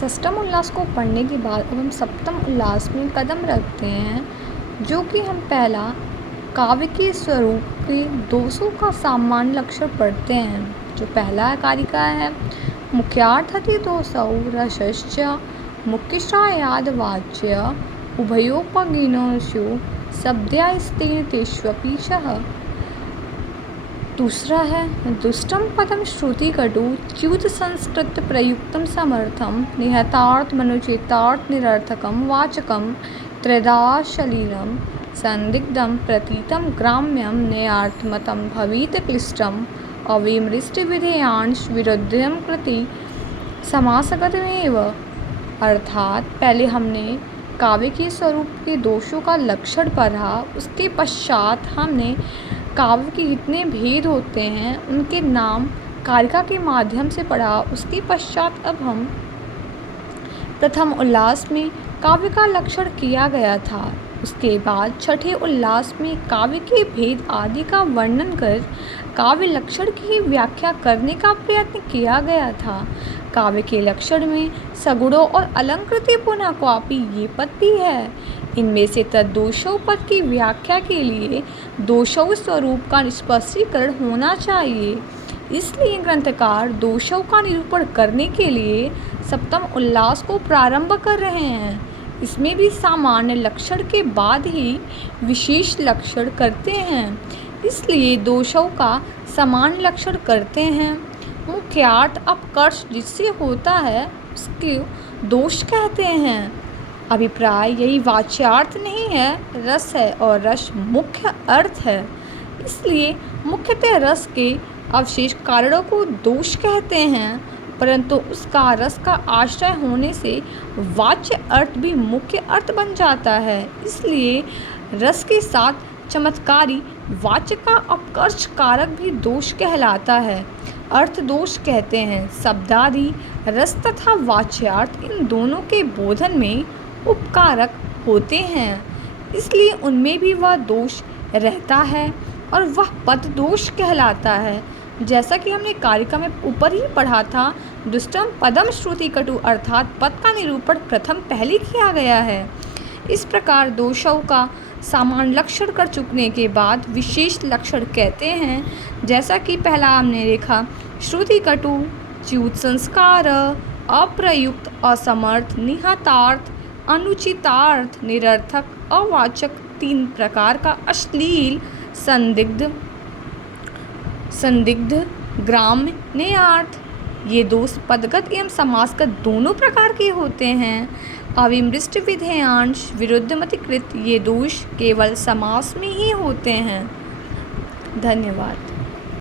षष्ठम उल्लास को पढ़ने के बाद अब हम सप्तम उल्लास में कदम रखते हैं, जो कि हम पहला काव्य के स्वरूप के दोषों का सामान्य लक्षण पढ़ते हैं। जो पहला कारिका है, मुख्यार्थति दोषौ रसश्च मुख्यश्रायादवाच्य उभयोपगिनोषु शब्दास्तेन तेष्वपि सः। दूसरा है, दुष्टम पदम श्रुतिकटु च्युत संस्कृत प्रयुक्तम समर्थम निहतार्थमनुचितार्थ निरर्थकम वाचकम त्रिदाशलीलम संदिग्धम प्रतीतम ग्राम्यम नयार्थमतम भवित क्लिष्टम अविमृष्टिविधेयांश विरुद्धम कृति समासगतमेव। अर्थात पहले हमने काव्य के स्वरूप के दोषों का लक्षण पढ़ा, उसके पश्चात हमने काव्य के जितने भेद होते हैं उनके नाम कारिका के माध्यम से पढ़ा। उसके पश्चात अब हम प्रथम उल्लास में काव्य का लक्षण किया गया था। उसके बाद छठे उल्लास में काव्य के भेद आदि का वर्णन कर काव्य लक्षण की व्याख्या करने का प्रयत्न किया गया था। काव्य के लक्षण में सगुणों और अलंकृति पुनः क्वापि ये पद भी है। इनमें से तद्दोषौ पद की व्याख्या के लिए दोषौ स्वरूप का स्पष्टीकरण होना चाहिए। इसलिए ग्रंथकार दोषौ का निरूपण करने के लिए सप्तम उल्लास को प्रारंभ कर रहे हैं। इसमें भी सामान्य लक्षण के बाद ही विशेष लक्षण करते हैं, इसलिए दोषौ का सामान्य लक्षण करते हैं। मुख्यार्थ अपकर्ष जिससे होता है उसके दोष कहते हैं। अभिप्राय यही वाच्यार्थ नहीं है, रस है और रस मुख्य अर्थ है, इसलिए मुख्यतः रस के अवशेष कारणों को दोष कहते हैं, परंतु उसका रस का आश्रय होने से वाच्य अर्थ भी मुख्य अर्थ बन जाता है। इसलिए रस के साथ चमत्कारी वाच्य का अपकर्ष कारक भी दोष कहलाता है। अर्थ दोष कहते हैं। शब्दादि रस तथा वाच्यार्थ इन दोनों के बोधन में उपकारक होते हैं, इसलिए उनमें भी वह दोष रहता है और वह पद दोष कहलाता है। जैसा कि हमने कारिका में ऊपर ही पढ़ा था, दुष्टम पदम श्रुतिकटु अर्थात पद का निरूपण प्रथम पहले किया गया है। इस प्रकार दोषों का सामान्य लक्षण कर चुकने के बाद विशेष लक्षण कहते हैं। जैसा कि पहला हमने देखा, श्रुतिकटु च्युत संस्कार अप्रयुक्त असमर्थ निहतार्थ अनुचितार्थ निरर्थक अवाचक तीन प्रकार का अश्लील संदिग्ध ग्राम्य नयार्थ। ये दोष पदगत एवं समासगत दोनों प्रकार के होते हैं। अविमृष्ट विधेयांश विरुद्धमतिकृत ये दोष केवल समास में ही होते हैं। धन्यवाद।